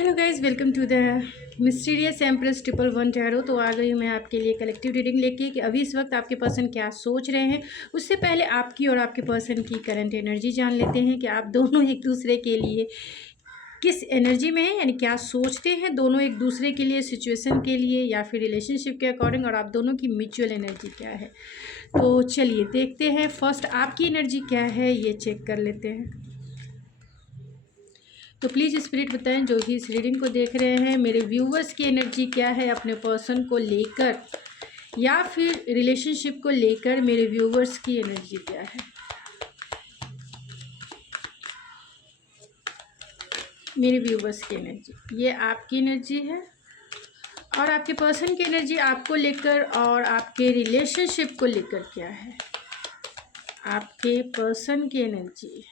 Hello guys, welcome to the mysterious empress 111 tarot. तो आ गई हूँ मैं आपके लिए कलेक्टिव रीडिंग लेके कि अभी इस वक्त आपके पर्सन क्या सोच रहे हैं। उससे पहले आपकी और आपके पर्सन की करंट एनर्जी जान लेते हैं कि आप दोनों एक दूसरे के लिए किस एनर्जी में है, यानी क्या सोचते हैं दोनों एक दूसरे के लिए, सिचुएशन के लिए या फिर रिलेशनशिप के अकॉर्डिंग, और आप दोनों की म्यूचुअल एनर्जी क्या है। तो चलिए देखते हैं। फर्स्ट आपकी एनर्जी क्या है ये चेक कर लेते हैं। तो प्लीज़ स्पिरिट बताएं, जो भी इस रीडिंग को देख रहे हैं, मेरे व्यूवर्स की एनर्जी क्या है अपने पर्सन को लेकर, या फिर रिलेशनशिप को लेकर मेरे व्यूवर्स की एनर्जी क्या है। मेरे व्यूवर्स की एनर्जी, ये आपकी एनर्जी है, और आपके पर्सन की एनर्जी आपको लेकर और आपके रिलेशनशिप को लेकर क्या है। आपके पर्सन की एनर्जी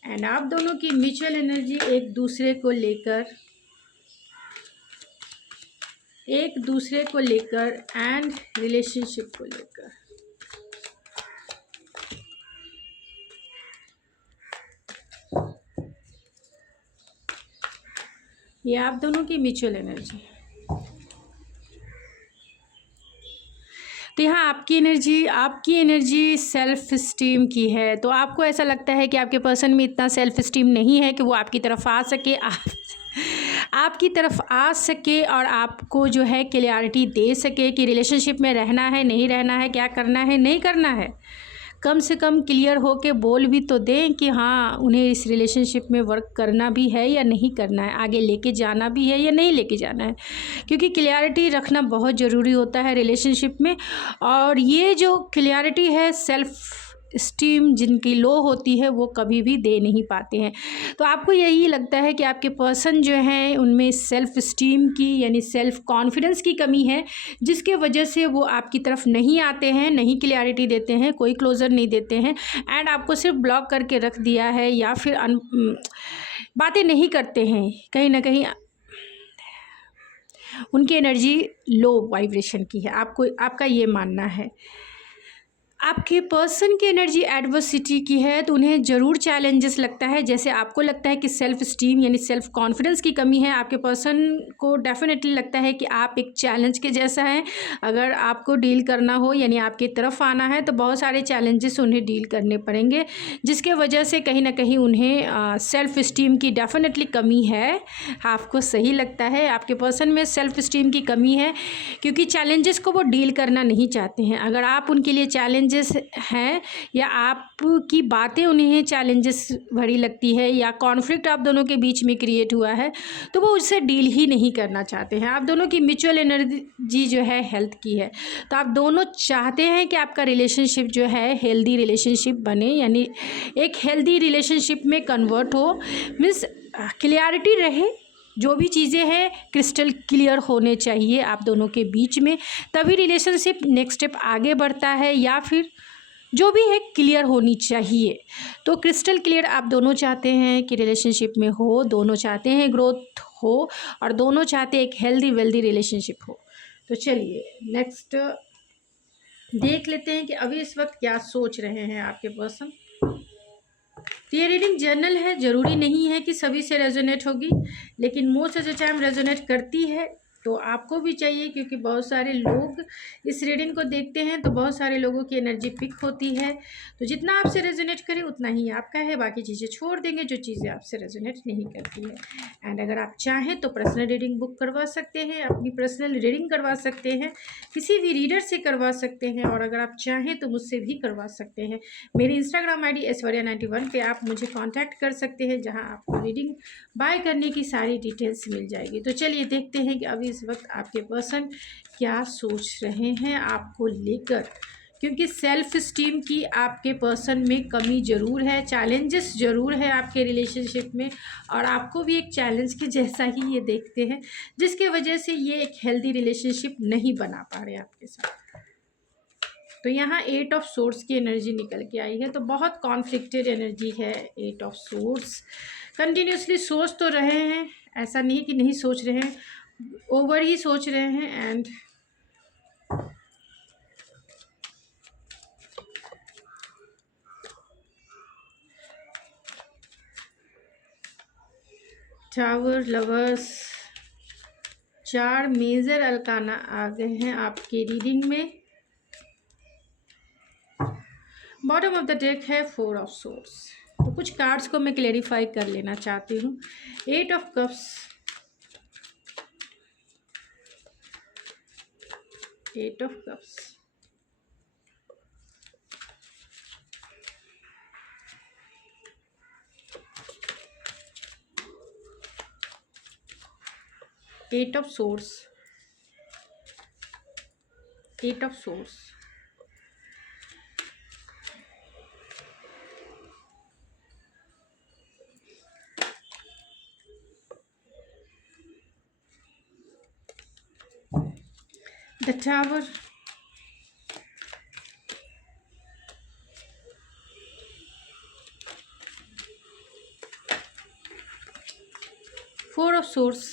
एंड आप दोनों की म्यूचुअल एनर्जी एक दूसरे को लेकर, एंड रिलेशनशिप को लेकर। ये आप दोनों की म्यूचुअल एनर्जी। तो यहाँ आपकी एनर्जी सेल्फ स्टीम की है। तो आपको ऐसा लगता है कि आपके पर्सन में इतना सेल्फ स्टीम नहीं है कि वो आपकी तरफ आ सके, आपकी तरफ आ सके और आपको जो है क्लियरिटी दे सके कि रिलेशनशिप में रहना है नहीं रहना है, क्या करना है नहीं करना है। कम से कम क्लियर हो के बोल भी तो दें कि हाँ, उन्हें इस रिलेशनशिप में वर्क करना भी है या नहीं करना है, आगे लेके जाना भी है या नहीं लेके जाना है, क्योंकि क्लियरिटी रखना बहुत ज़रूरी होता है रिलेशनशिप में। और ये जो क्लियरिटी है, सेल्फ स्टीम जिनकी लो होती है वो कभी भी दे नहीं पाते हैं। तो आपको यही लगता है कि आपके पर्सन जो हैं उनमें सेल्फ स्टीम की, यानी सेल्फ कॉन्फिडेंस की कमी है, जिसके वजह से वो आपकी तरफ नहीं आते हैं, नहीं क्लियरिटी देते हैं, कोई क्लोजर नहीं देते हैं, एंड आपको सिर्फ ब्लॉक करके रख दिया है, या फिर बातें नहीं करते हैं। कहीं ना कहीं उनकी एनर्जी लो वाइब्रेशन की है, आपका ये मानना है। आपके पर्सन की एनर्जी एडवर्सिटी की है, तो उन्हें ज़रूर चैलेंजेस लगता है। जैसे आपको लगता है कि सेल्फ स्टीम यानी सेल्फ कॉन्फिडेंस की कमी है, आपके पर्सन को डेफिनेटली लगता है कि आप एक चैलेंज के जैसा हैं। अगर आपको डील करना हो, यानी आपकी तरफ आना है, तो बहुत सारे चैलेंजेस उन्हें डील करने पड़ेंगे, जिसके वजह से कहीं ना कहीं उन्हें सेल्फ स्टीम की डेफिनेटली कमी है। आपको सही लगता है आपके पर्सन में सेल्फ स्टीम की कमी है, क्योंकि चैलेंजेस को वो डील करना नहीं चाहते हैं। अगर आप उनके लिए चैलेंजेस हैं, या आपकी बातें उन्हें चैलेंजेस भरी लगती है, या कॉन्फ्लिक्ट आप दोनों के बीच में क्रिएट हुआ है, तो वो उससे डील ही नहीं करना चाहते हैं। आप दोनों की म्यूचुअल एनर्जी जो है हेल्थ की है, तो आप दोनों चाहते हैं कि आपका रिलेशनशिप जो है हेल्दी रिलेशनशिप बने, यानी एक हेल्दी रिलेशनशिप में कन्वर्ट हो। मीन्स क्लियरिटी रहे, जो भी चीज़ें हैं क्रिस्टल क्लियर होने चाहिए आप दोनों के बीच में, तभी रिलेशनशिप नेक्स्ट स्टेप आगे बढ़ता है, या फिर जो भी है क्लियर होनी चाहिए। तो क्रिस्टल क्लियर आप दोनों चाहते हैं कि रिलेशनशिप में हो, दोनों चाहते हैं ग्रोथ हो, और दोनों चाहते हैं एक हेल्दी वेल्दी रिलेशनशिप हो। तो चलिए नेक्स्ट देख लेते हैं कि अभी इस वक्त क्या सोच रहे हैं आपके पर्सन। तो ये रीडिंग जर्नल है, ज़रूरी नहीं है कि सभी से रेजोनेट होगी, लेकिन most of the time resonate करती है। तो आपको भी चाहिए, क्योंकि बहुत सारे लोग इस रीडिंग को देखते हैं, तो बहुत सारे लोगों की एनर्जी पिक होती है। तो जितना आपसे रेजोनेट करे उतना ही आपका है, बाकी चीज़ें छोड़ देंगे जो चीज़ें आपसे रेजोनेट नहीं करती है। एंड अगर आप चाहें तो पर्सनल रीडिंग बुक करवा सकते हैं, अपनी पर्सनल रीडिंग करवा सकते हैं, किसी भी रीडर से करवा सकते हैं, और अगर आप चाहें तो मुझसे भी करवा सकते हैं। मेरी इंस्टाग्राम ID ऐश्वर्या91 पे आप मुझे कांटेक्ट कर सकते हैं, जहां आपको रीडिंग बाय करने की सारी डिटेल्स मिल जाएगी। तो चलिए देखते हैं कि अभी इस वक्त आपके पर्सन क्या सोच रहे हैं आपको लेकर, क्योंकि सेल्फ स्टीम की आपके पर्सन में कमी ज़रूर है, चैलेंजेस ज़रूर है आपके रिलेशनशिप में, और आपको भी एक चैलेंज के जैसा ही ये देखते हैं, जिसके वजह से ये एक हेल्दी रिलेशनशिप नहीं बना पा रहे आपके साथ। तो यहाँ 8 ऑफ सोर्स की एनर्जी निकल के आई है, तो बहुत कॉन्फ्लिक्टेड एनर्जी है। 8 ऑफ सोर्स कंटिन्यूसली सोच तो रहे हैं, ऐसा नहीं कि नहीं सोच रहे हैं, ओवर ही सोच रहे हैं। And tower, lovers, 4 major arcana आ गए हैं आपकी रीडिंग में। बॉटम ऑफ द डेक है 4 ऑफ सोर्ड्स। तो कुछ कार्ड्स को मैं क्लेरिफाई कर लेना चाहती हूँ। 8 of cups, 8 of cups, 8 of swords, 8 of swords, the tower, 4 of swords,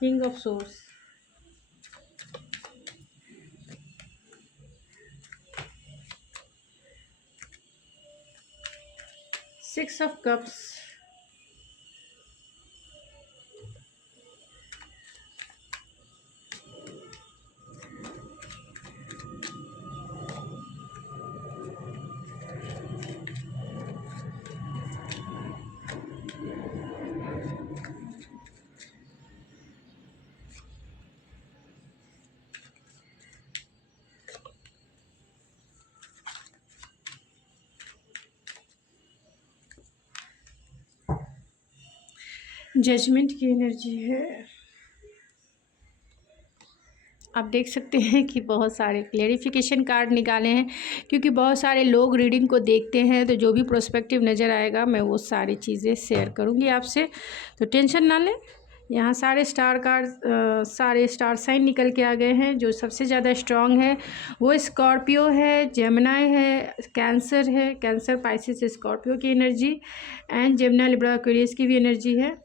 king of swords, 6 of cups, judgement की एनर्जी है। आप देख सकते हैं कि बहुत सारे क्लेरिफिकेशन कार्ड निकाले हैं, क्योंकि बहुत सारे लोग रीडिंग को देखते हैं, तो जो भी प्रोस्पेक्टिव नज़र आएगा मैं वो सारी चीज़ें शेयर करूँगी आपसे, तो टेंशन ना लें। यहाँ सारे स्टार कार्ड, सारे स्टार साइन निकल के आ गए हैं। जो सबसे ज़्यादा स्ट्रांग है वो स्कॉर्पियो है, जेमिनी है, कैंसर है, कैंसर, पाइसिस, स्कॉर्पियो की energy, and Gemini, Libra, Aquarius की भी एनर्जी है,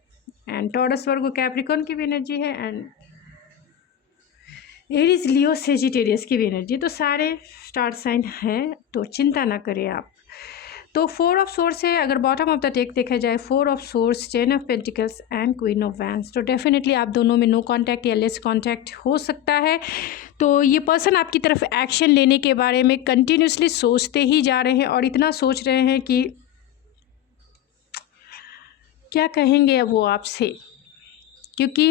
एंड टॉरस, वर्गो, कैप्रिकॉर्न की भी एनर्जी है, एंड एरीज, लियो, सेजिटेरियस की भी एनर्जी। तो सारे स्टार साइन हैं, तो चिंता ना करें आप। तो 4 ऑफ सोर्स है। अगर बॉटम ऑफ द डेक देखा जाए 4 of source, 10 of pentacles and queen of wands, तो डेफिनेटली आप दोनों में नो कांटेक्ट या लेस कांटेक्ट हो सकता है। तो ये पर्सन आपकी तरफ एक्शन लेने के बारे में कंटिन्यूसली सोचते ही जा रहे हैं, और इतना सोच रहे हैं कि क्या कहेंगे अब वो आपसे, क्योंकि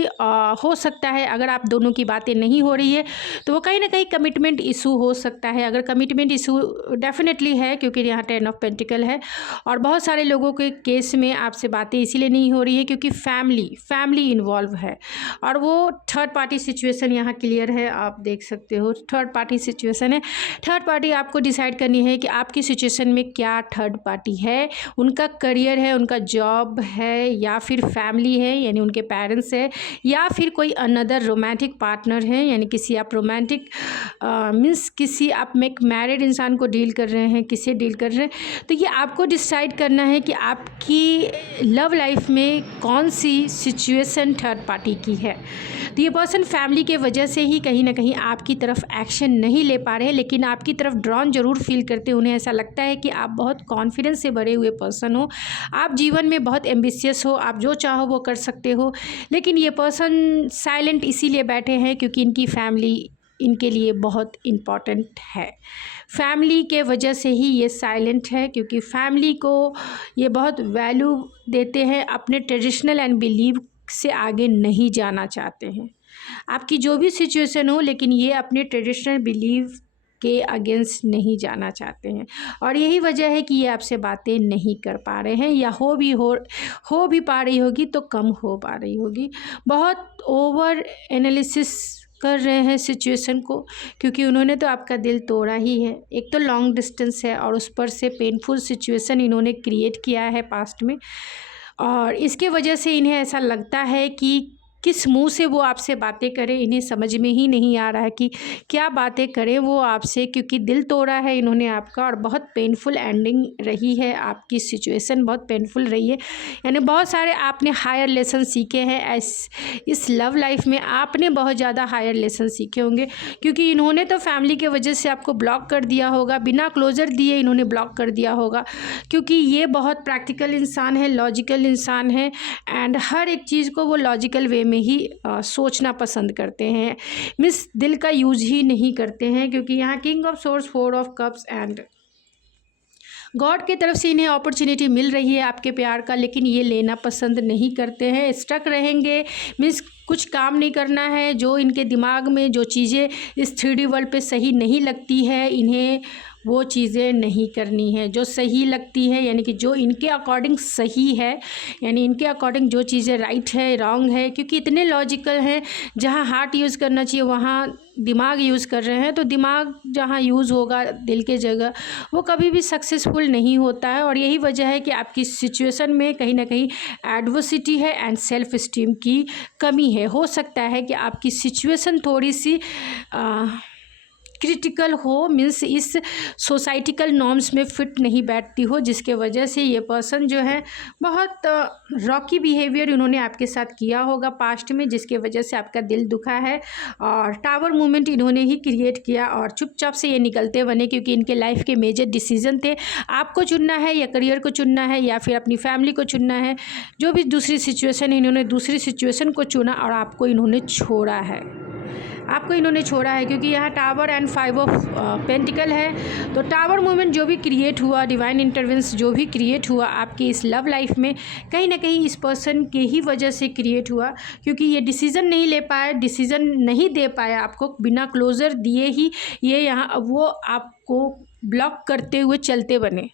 हो सकता है अगर आप दोनों की बातें नहीं हो रही है तो वो कहीं ना कहीं कमिटमेंट इशू हो सकता है। अगर कमिटमेंट इशू डेफिनेटली है, क्योंकि यहाँ 10 ऑफ पेंटिकल है, और बहुत सारे लोगों के केस में आपसे बातें इसीलिए नहीं हो रही है क्योंकि फैमिली इन्वॉल्व है, और वो थर्ड पार्टी सिचुएशन यहाँ क्लियर है। आप देख सकते हो थर्ड पार्टी सिचुएशन है। थर्ड पार्टी आपको डिसाइड करनी है कि आपकी सिचुएशन में क्या थर्ड पार्टी है, उनका करियर है, उनका जॉब है, या फिर फैमिली है यानी उनके पेरेंट्स है, या फिर कोई अनदर रोमांटिक पार्टनर है, यानी किसी आप रोमांटिक मीन्स किसी आप में एक मैरिड इंसान को डील कर रहे हैं, किसे डील कर रहे हैं। तो ये आपको डिसाइड करना है कि आपकी लव लाइफ में कौन सी सिचुएशन थर्ड पार्टी की है। तो ये पर्सन फैमिली के वजह से ही कहीं ना कहीं आपकी तरफ एक्शन नहीं ले पा रहे हैं, लेकिन आपकी तरफ ड्रॉन जरूर फील करते हैं। उन्हें ऐसा लगता है कि आप बहुत कॉन्फिडेंस से भरे हुए पर्सन हो, आप जीवन में बहुत एम्बिशियस हो, आप जो चाहो वो कर सकते हो। लेकिन ये पर्सन साइलेंट इसीलिए बैठे हैं क्योंकि इनकी फैमिली इनके लिए बहुत इम्पॉर्टेंट है। फैमिली के वजह से ही ये साइलेंट है, क्योंकि फैमिली को ये बहुत वैल्यू देते हैं, अपने ट्रेडिशनल एंड बिलीव से आगे नहीं जाना चाहते हैं। आपकी जो भी सिचुएशन हो, लेकिन ये अपने ट्रेडिशनल बिलीव के अगेंस्ट नहीं जाना चाहते हैं, और यही वजह है कि ये आपसे बातें नहीं कर पा रहे हैं, या हो भी पा रही होगी तो कम हो पा रही होगी। बहुत ओवर एनालिसिस कर रहे हैं सिचुएशन को, क्योंकि उन्होंने तो आपका दिल तोड़ा ही है। एक तो लॉन्ग डिस्टेंस है, और उस पर से पेनफुल सिचुएशन इन्होंने क्रिएट किया है पास्ट में, और इसके वजह से इन्हें ऐसा लगता है कि किस मुंह से वो आपसे बातें करें, इन्हें समझ में ही नहीं आ रहा है कि क्या बातें करें वो आपसे, क्योंकि दिल तोड़ा है इन्होंने आपका और बहुत पेनफुल एंडिंग रही है, आपकी सिचुएशन बहुत पेनफुल रही है। यानी बहुत सारे आपने हायर लेसन सीखे हैं इस लव लाइफ में, आपने बहुत ज़्यादा हायर लेसन सीखे होंगे, क्योंकि इन्होंने तो फैमिली के वजह से आपको ब्लॉक कर दिया होगा, बिना क्लोजर दिए इन्होंने ब्लॉक कर दिया होगा, क्योंकि ये बहुत प्रैक्टिकल इंसान है, लॉजिकल इंसान है एंड हर एक चीज़ को वो लॉजिकल वे में ही सोचना पसंद करते हैं, मीन्स दिल का यूज ही नहीं करते हैं, क्योंकि यहाँ king of source, 4 of cups and God की तरफ से इन्हें अपॉर्चुनिटी मिल रही है आपके प्यार का, लेकिन ये लेना पसंद नहीं करते हैं, स्टक रहेंगे, मीन्स कुछ काम नहीं करना है। जो इनके दिमाग में जो चीज़ें इस 3D वर्ल्ड पे सही नहीं लगती है, इन्हें वो चीज़ें नहीं करनी है। जो सही लगती है यानी कि जो इनके अकॉर्डिंग सही है, यानी इनके अकॉर्डिंग जो चीज़ें राइट है, रॉन्ग है, क्योंकि इतने लॉजिकल हैं, जहाँ हार्ट यूज़ करना चाहिए वहाँ दिमाग यूज़ कर रहे हैं, तो दिमाग जहाँ यूज़ होगा दिल के जगह, वो कभी भी सक्सेसफुल नहीं होता है। और यही वजह है कि आपकी सिचुएशन में कहीं ना कहीं एडवर्सिटी है एंड सेल्फ इस्टीम की कमी है। हो सकता है कि आपकी सिचुएशन थोड़ी सी क्रिटिकल हो, मीन्स इस सोसाइटिकल नॉर्म्स में फिट नहीं बैठती हो, जिसके वजह से ये पर्सन जो है बहुत रॉकी बिहेवियर इन्होंने आपके साथ किया होगा पास्ट में, जिसके वजह से आपका दिल दुखा है और टावर मूवमेंट इन्होंने ही क्रिएट किया और चुपचाप से ये निकलते बने, क्योंकि इनके लाइफ के मेजर डिसीजन थे। आपको चुनना है या करियर को चुनना है या फिर अपनी फैमिली को चुनना है, जो भी दूसरी सिचुएशन है, इन्होंने दूसरी सिचुएशन को चुना और आपको इन्होंने छोड़ा है, क्योंकि यहाँ टावर एंड 5 ऑफ पेंटिकल है। तो टावर मूवमेंट जो भी क्रिएट हुआ, डिवाइन इंटरवेंस जो भी क्रिएट हुआ आपकी इस लव लाइफ में, कहीं ना कहीं इस पर्सन के ही वजह से क्रिएट हुआ, क्योंकि ये डिसीज़न नहीं ले पाए, डिसीज़न नहीं दे पाए आपको, बिना क्लोज़र दिए ही ये यहाँ वो आपको ब्लॉक करते हुए चलते बने,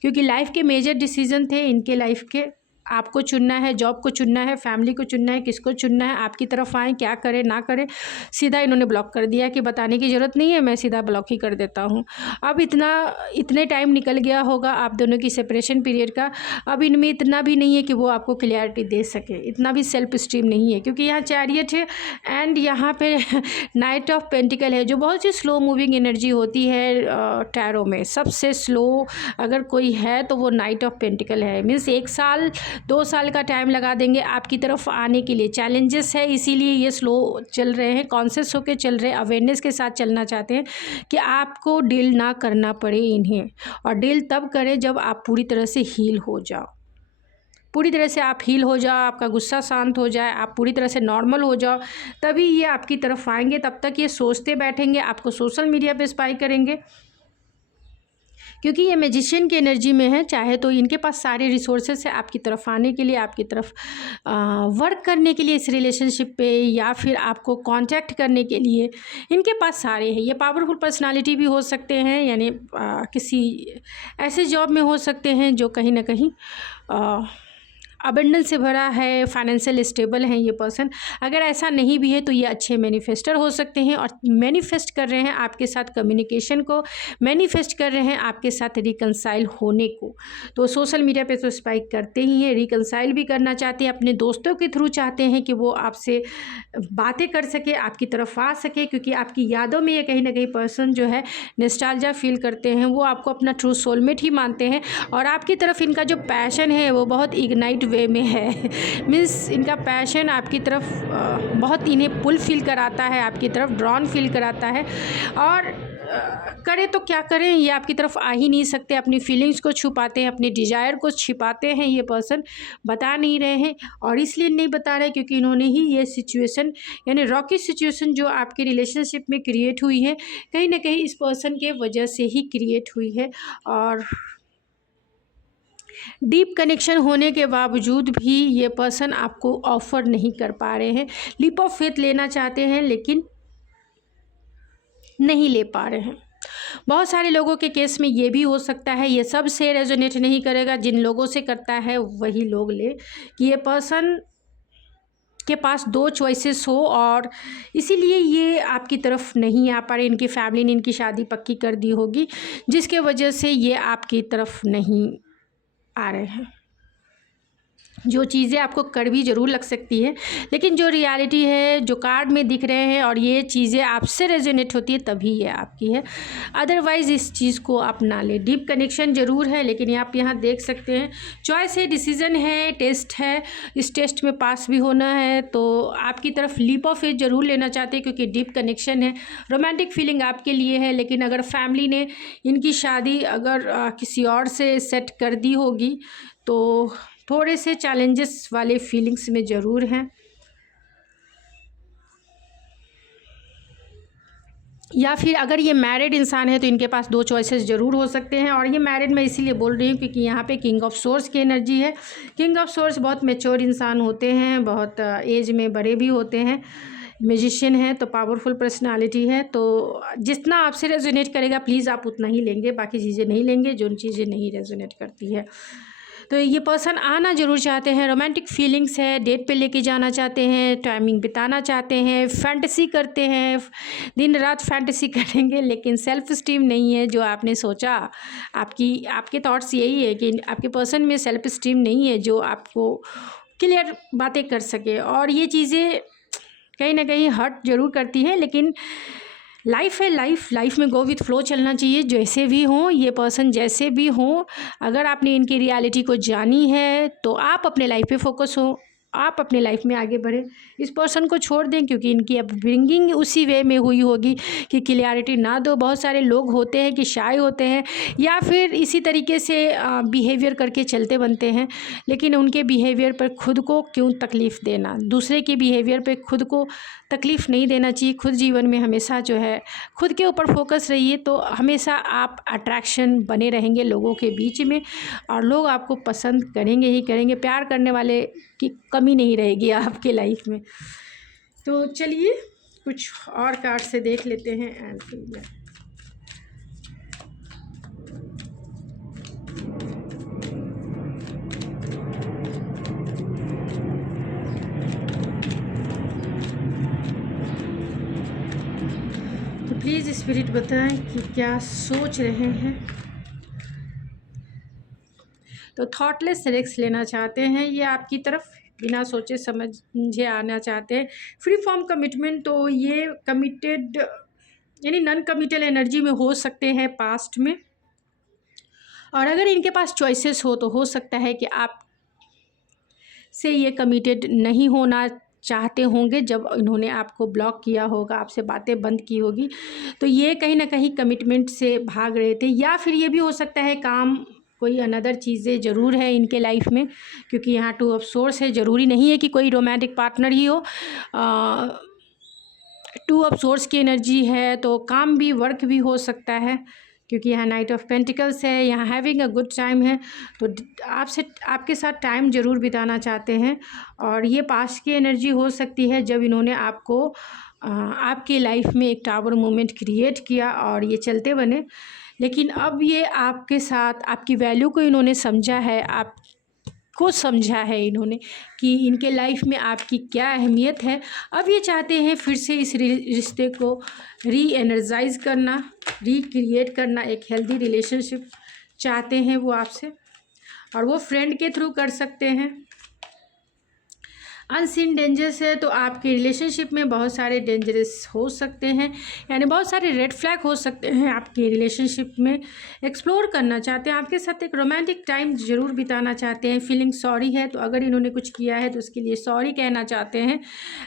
क्योंकि लाइफ के मेजर डिसीज़न थे इनके लाइफ के। आपको चुनना है, जॉब को चुनना है, फैमिली को चुनना है, किसको चुनना है, आपकी तरफ आए, क्या करें ना करें, सीधा इन्होंने ब्लॉक कर दिया कि बताने की ज़रूरत नहीं है, मैं सीधा ब्लॉक ही कर देता हूँ। अब इतने टाइम निकल गया होगा आप दोनों की सेपरेशन पीरियड का, अब इनमें इतना भी नहीं है कि वो आपको क्लियरिटी दे सके, इतना भी सेल्फ स्टीम नहीं है, क्योंकि यहाँ चैरियट है एंड यहाँ पे नाइट ऑफ पेंटिकल है, जो बहुत सी स्लो मूविंग एनर्जी होती है टैरो में। सबसे स्लो अगर कोई है तो वो नाइट ऑफ पेंटिकल है, मीन्स 1 साल 2 साल का टाइम लगा देंगे आपकी तरफ आने के लिए। चैलेंजेस है, इसीलिए ये स्लो चल रहे हैं, कॉन्शियस होकर चल रहे हैं, अवेयरनेस के साथ चलना चाहते हैं कि आपको डील ना करना पड़े इन्हें, और डील तब करें जब आप पूरी तरह से हील हो जाओ, पूरी तरह से आप हील हो जाओ, आपका गुस्सा शांत हो जाए, आप पूरी तरह से नॉर्मल हो जाओ, तभी ये आपकी तरफ आएंगे। तब तक ये सोचते बैठेंगे, आपको सोशल मीडिया पे स्पाई करेंगे, क्योंकि ये मैजिशियन की एनर्जी में है। चाहे तो इनके पास सारे रिसोर्सेस है आपकी तरफ आने के लिए, आपकी तरफ वर्क करने के लिए इस रिलेशनशिप पे, या फिर आपको कांटेक्ट करने के लिए इनके पास सारे हैं। ये पावरफुल पर्सनालिटी भी हो सकते हैं, यानी किसी ऐसे जॉब में हो सकते हैं जो कहीं ना कहीं अबंडेंस से भरा है, फाइनेंशियल स्टेबल हैं ये पर्सन। अगर ऐसा नहीं भी है तो ये अच्छे मैनिफेस्टर हो सकते हैं और मैनिफेस्ट कर रहे हैं आपके साथ कम्युनिकेशन को, मैनिफेस्ट कर रहे हैं आपके साथ रिकंसाइल होने को। तो सोशल मीडिया पे तो स्पाइक करते ही हैं, रिकंसाइल भी करना चाहते हैं, अपने दोस्तों के थ्रू चाहते हैं कि वो आपसे बातें कर सके, आपकी तरफ आ सके, क्योंकि आपकी यादों में ये कहीं ना कहीं पर्सन जो है नॉस्टैल्जिया फील करते हैं, वो आपको अपना ट्रू सोलमेट ही मानते हैं। और आपकी तरफ इनका जो पैशन है वो बहुत इग्नाइट वे में है, मीन्स इनका पैशन आपकी तरफ बहुत इन्हें पुल फील कराता है, आपकी तरफ ड्रॉन फील कराता है। और करें तो क्या करें, ये आपकी तरफ आ ही नहीं सकते, अपनी फीलिंग्स को छुपाते हैं, अपने डिज़ायर को छिपाते हैं, ये पर्सन बता नहीं रहे हैं। और इसलिए नहीं बता रहे क्योंकि इन्होंने ही ये सिचुएशन, यानी रॉकी सिचुएशन जो आपके रिलेशनशिप में क्रिएट हुई है, कहीं ना कहीं इस पर्सन के वजह से ही क्रिएट हुई है। और डीप कनेक्शन होने के बावजूद भी ये पर्सन आपको ऑफ़र नहीं कर पा रहे हैं, लीप ऑफ फेथ लेना चाहते हैं लेकिन नहीं ले पा रहे हैं। बहुत सारे लोगों के केस में ये भी हो सकता है, ये सब से रेजोनेट नहीं करेगा, जिन लोगों से करता है वही लोग ले, कि ये पर्सन के पास 2 चॉइसेस हो और इसीलिए ये आपकी तरफ नहीं आ पा रहे। इनकी फैमिली ने इनकी शादी पक्की कर दी होगी, जिसके वजह से ये आपकी तरफ नहीं आ रहे हैं। जो चीज़ें आपको कड़वी ज़रूर लग सकती है, लेकिन जो रियलिटी है, जो कार्ड में दिख रहे हैं और ये चीज़ें आपसे रेजोनेट होती है तभी ये आपकी है, अदरवाइज़ इस चीज़ को आप ना लें। डीप कनेक्शन ज़रूर है, लेकिन आप यहाँ देख सकते हैं चॉइस है, डिसीज़न है, टेस्ट है, इस टेस्ट में पास भी होना है, तो आपकी तरफ लीप ऑफ फेथ ज़रूर लेना चाहते हैं क्योंकि डीप कनेक्शन है, रोमांटिक फीलिंग आपके लिए है। लेकिन अगर फैमिली ने इनकी शादी अगर किसी और से सेट कर दी होगी तो थोड़े से चैलेंजेस वाले फीलिंग्स में ज़रूर हैं। या फिर अगर ये मैरिड इंसान है तो इनके पास दो चॉइसेस ज़रूर हो सकते हैं। और ये मैरिड मैं इसीलिए बोल रही हूँ क्योंकि यहाँ पे किंग ऑफ सोर्स की एनर्जी है। किंग ऑफ सोर्स बहुत मैच्योर इंसान होते हैं, बहुत एज में बड़े भी होते हैं, म्यूजिशियन है, तो पावरफुल पर्सनालिटी है। तो जितना आपसे रेजोनेट करेगा प्लीज़ आप उतना ही लेंगे, बाकी चीज़ें नहीं लेंगे जो चीज़ें नहीं रेजोनेट करती है। तो ये पर्सन आना ज़रूर चाहते हैं, रोमांटिक फीलिंग्स है, डेट पे लेके जाना चाहते हैं, टाइमिंग बिताना चाहते हैं, फैंटेसी करते हैं, दिन रात फैंटेसी करेंगे, लेकिन सेल्फ स्टीम नहीं है जो आपने सोचा। आपके थॉट्स यही है कि आपके पर्सन में सेल्फ स्टीम नहीं है जो आपको क्लियर बातें कर सके। और ये चीज़ें कहीं ना कहीं हर्ट ज़रूर करती है, लेकिन लाइफ है, लाइफ में गो विथ फ्लो चलना चाहिए। जैसे भी हों ये पर्सन, जैसे भी हों, अगर आपने इनकी रियलिटी को जानी है तो आप अपने लाइफ पे फोकस हो, आप अपने लाइफ में आगे बढ़ें, इस पर्सन को छोड़ दें क्योंकि इनकी अपब्रिंगिंग उसी वे में हुई होगी कि क्लियरिटी ना दो। बहुत सारे लोग होते हैं कि शाय होते हैं या फिर इसी तरीके से बिहेवियर करके चलते बनते हैं, लेकिन उनके बिहेवियर पर खुद को क्यों तकलीफ़ देना, दूसरे के बिहेवियर पर खुद को तकलीफ़ नहीं देना चाहिए। खुद जीवन में हमेशा जो है खुद के ऊपर फोकस रहिए, तो हमेशा आप अट्रैक्शन बने रहेंगे लोगों के बीच में और लोग आपको पसंद करेंगे ही करेंगे। प्यार करने वाले की कमी नहीं रहेगी आपके लाइफ में। तो चलिए कुछ और कार्ड से देख लेते हैं एंड फिर प्लीज़ स्पिरिट बताएं कि क्या सोच रहे हैं। तो थॉटलेस रिस्क लेना चाहते हैं ये आपकी तरफ, बिना सोचे समझे आना चाहते हैं। फ्री फॉर्म कमिटमेंट, तो ये कमिटेड यानी नॉन कमिटल एनर्जी में हो सकते हैं पास्ट में। और अगर इनके पास चॉइसेस हो तो हो सकता है कि आप से ये कमिटेड नहीं होना चाहते होंगे जब इन्होंने आपको ब्लॉक किया होगा, आपसे बातें बंद की होगी, तो ये कहीं ना कहीं कमिटमेंट से भाग रहे थे। या फिर ये भी हो सकता है काम कोई अनदर चीज़ें ज़रूर है इनके लाइफ में, क्योंकि यहाँ 2 ऑफ सोर्स है। ज़रूरी नहीं है कि कोई रोमांटिक पार्टनर ही हो। 2 ऑफ सोर्स की एनर्जी है तो काम भी, वर्क भी हो सकता है, क्योंकि यहाँ नाइट ऑफ पेंटिकल्स है, यहाँ हैविंग अ गुड टाइम है। तो आपसे आपके साथ टाइम ज़रूर बिताना चाहते हैं। और ये पास की एनर्जी हो सकती है जब इन्होंने आपको आपकी लाइफ में एक टावर मोमेंट क्रिएट किया और ये चलते बने। लेकिन अब ये आपके साथ आपकी वैल्यू को इन्होंने समझा है, आपको समझा है इन्होंने कि इनके लाइफ में आपकी क्या अहमियत है। अब ये चाहते हैं फिर से इस रिश्ते को री एनर्जाइज करना, रिक्रिएट करना, एक हेल्दी रिलेशनशिप चाहते हैं वो आपसे, और वो फ्रेंड के थ्रू कर सकते हैं। अनसीन डेंजर्स है, तो आपके रिलेशनशिप में बहुत सारे डेंजरस हो सकते हैं, यानी बहुत सारे रेड फ्लैग हो सकते हैं आपके रिलेशनशिप में। एक्सप्लोर करना चाहते हैं, आपके साथ एक रोमांटिक टाइम ज़रूर बिताना चाहते हैं। फीलिंग सॉरी है, तो अगर इन्होंने कुछ किया है तो उसके लिए सॉरी कहना चाहते हैं।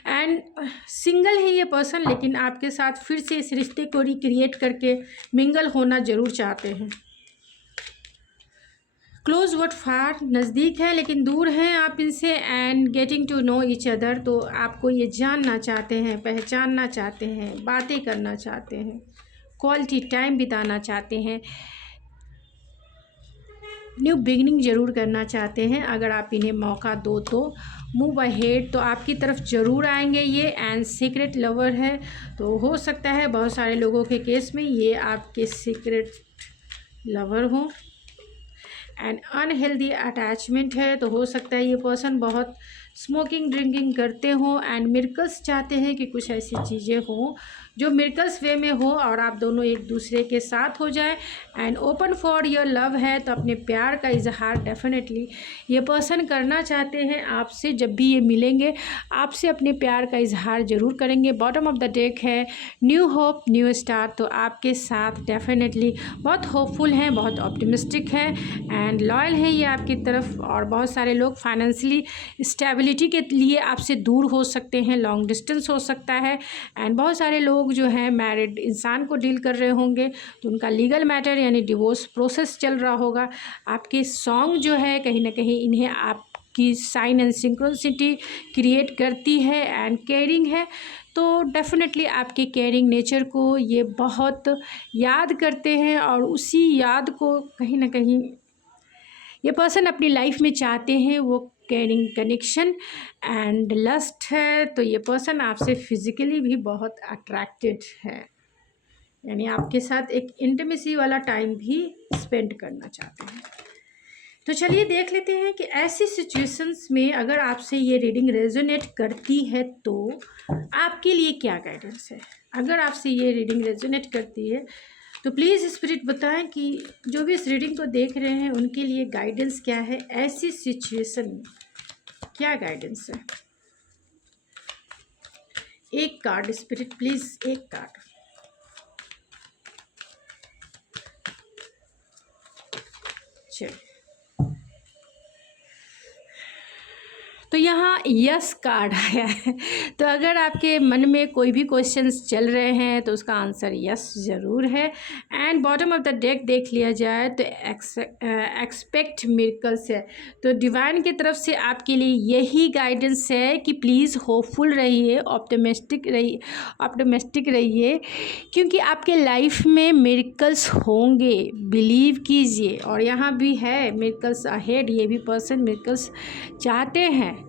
एंड सिंगल है ये पर्सन, लेकिन आपके साथ फिर से इस रिश्ते को रिक्रिएट करके मिंगल होना ज़रूर चाहते हैं। क्लोज वर्ड फार, नज़दीक है लेकिन दूर हैं आप इनसे। And getting to know each other, तो आपको ये जानना चाहते हैं, पहचानना चाहते हैं, बातें करना चाहते हैं, क्वालिटी टाइम बिताना चाहते हैं, न्यू बिगनिंग ज़रूर करना चाहते हैं। अगर आप इन्हें मौका दो तो मूव अहेड, तो आपकी तरफ ज़रूर आएंगे ये। एंड सीक्रेट लवर है, तो हो सकता है बहुत सारे लोगों के केस में ये आपके सीक्रेट लवर हों। एंड अनहेल्दी अटैचमेंट है, तो हो सकता है ये पर्सन बहुत स्मोकिंग ड्रिंकिंग करते हों। एंड मिरेकल्स चाहते हैं कि कुछ ऐसी चीज़ें हों जो मिरेकल्स वे में हो और आप दोनों एक दूसरे के साथ हो जाए and open for your love है। तो अपने प्यार का इजहार डेफिनेटली ये पर्सन करना चाहते हैं आपसे। जब भी ये मिलेंगे आपसे अपने प्यार का इजहार ज़रूर करेंगे। बॉटम ऑफ द डेक है न्यू होप न्यू स्टार्ट। तो आपके साथ डेफिनेटली बहुत होपफुल हैं, बहुत ऑप्टिमिस्टिक हैं एंड लॉयल हैं ये आपकी तरफ। और बहुत सारे लोग फाइनेंशियली स्टेबिलिटी के लिए आपसे दूर हो सकते हैं, लॉन्ग डिस्टेंस हो सकता है एंड बहुत सारे लोग जो हैं मैरिड इंसान को डील कर रहे होंगे तो उनका लीगल मैटर यानी डिवोर्स प्रोसेस चल रहा होगा। आपके सॉन्ग जो है कहीं ना कहीं इन्हें आपकी साइन एंड सिंक्रोनिसिटी क्रिएट करती है एंड केयरिंग है। तो डेफिनेटली आपके केयरिंग नेचर को ये बहुत याद करते हैं और उसी याद को कहीं ना कहीं ये पर्सन अपनी लाइफ में चाहते हैं, वो केयरिंग कनेक्शन एंड लस्ट है। तो ये पर्सन आपसे फिज़िकली भी बहुत अट्रैक्टेड है, यानी आपके साथ एक इंटीमेसी वाला टाइम भी स्पेंड करना चाहते हैं। तो चलिए देख लेते हैं कि ऐसी सिचुएशंस में अगर आपसे ये रीडिंग रेजोनेट करती है तो आपके लिए क्या गाइडेंस है। अगर आपसे ये रीडिंग रेजोनेट करती है तो प्लीज़ स्पिरिट बताएं कि जो भी इस रीडिंग को देख रहे हैं उनके लिए गाइडेंस क्या है, ऐसी सिचुएशन में क्या गाइडेंस है। एक कार्ड स्पिरिट प्लीज़, एक कार्ड। चलिए तो यहाँ यस कार्ड आया है। तो अगर आपके मन में कोई भी क्वेश्चंस चल रहे हैं तो उसका आंसर यस ज़रूर है। And bottom of the deck देख लिया जाए तो एक्सपेक्ट मिरेकल्स है। तो डिवाइन की तरफ से आपके लिए यही गाइडेंस है कि प्लीज़ होपफुल रहिए, ऑप्टिमिस्टिक रहिए क्योंकि आपके लाइफ में मिरेकल्स होंगे, बिलीव कीजिए। और यहाँ भी है मिरेकल्स अहेड, ये भी पर्सन मिरेकल्स चाहते हैं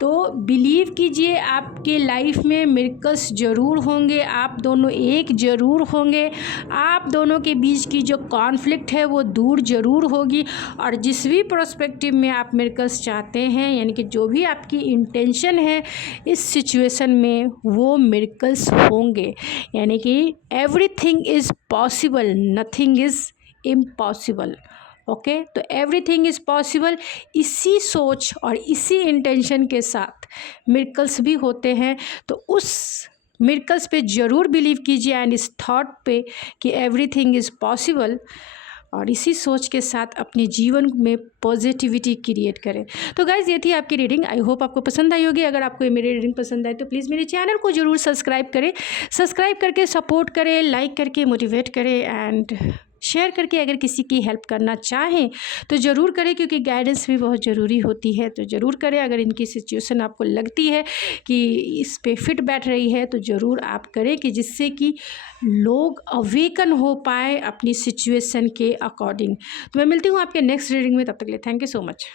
तो बिलीव कीजिए आपके लाइफ में मिरेकल्स ज़रूर होंगे। आप दोनों एक ज़रूर होंगे, आप दोनों के बीच की जो कॉन्फ्लिक्ट है वो दूर ज़रूर होगी। और जिस भी प्रोस्पेक्टिव में आप मिरेकल्स चाहते हैं यानी कि जो भी आपकी इंटेंशन है इस सिचुएशन में वो मिरेकल्स होंगे। यानी कि everything is possible, nothing is impossible. Okay तो एवरीथिंग इज़ पॉसिबल। इसी सोच और इसी इंटेंशन के साथ मिरेकल्स भी होते हैं। तो उस मिरेकल्स पे ज़रूर बिलीव कीजिए एंड इस थॉट पे कि एवरीथिंग इज़ पॉसिबल, और इसी सोच के साथ अपने जीवन में पॉजिटिविटी क्रिएट करें। तो गाइज़ ये थी आपकी रीडिंग। आई होप आपको पसंद आई होगी। अगर आपको ये मेरी रीडिंग पसंद आए तो प्लीज़ मेरे चैनल को ज़रूर सब्सक्राइब करें, सब्सक्राइब करके सपोर्ट करें, लाइक करके मोटिवेट करें एंड शेयर करके अगर किसी की हेल्प करना चाहें तो ज़रूर करें क्योंकि गाइडेंस भी बहुत ज़रूरी होती है। तो ज़रूर करें। अगर इनकी सिचुएशन आपको लगती है कि इस पे फिट बैठ रही है तो ज़रूर आप करें कि जिससे कि लोग अवेकन हो पाए अपनी सिचुएशन के अकॉर्डिंग। तो मैं मिलती हूँ आपके नेक्स्ट रीडिंग में, तब तक के लिए थैंक यू सो मच।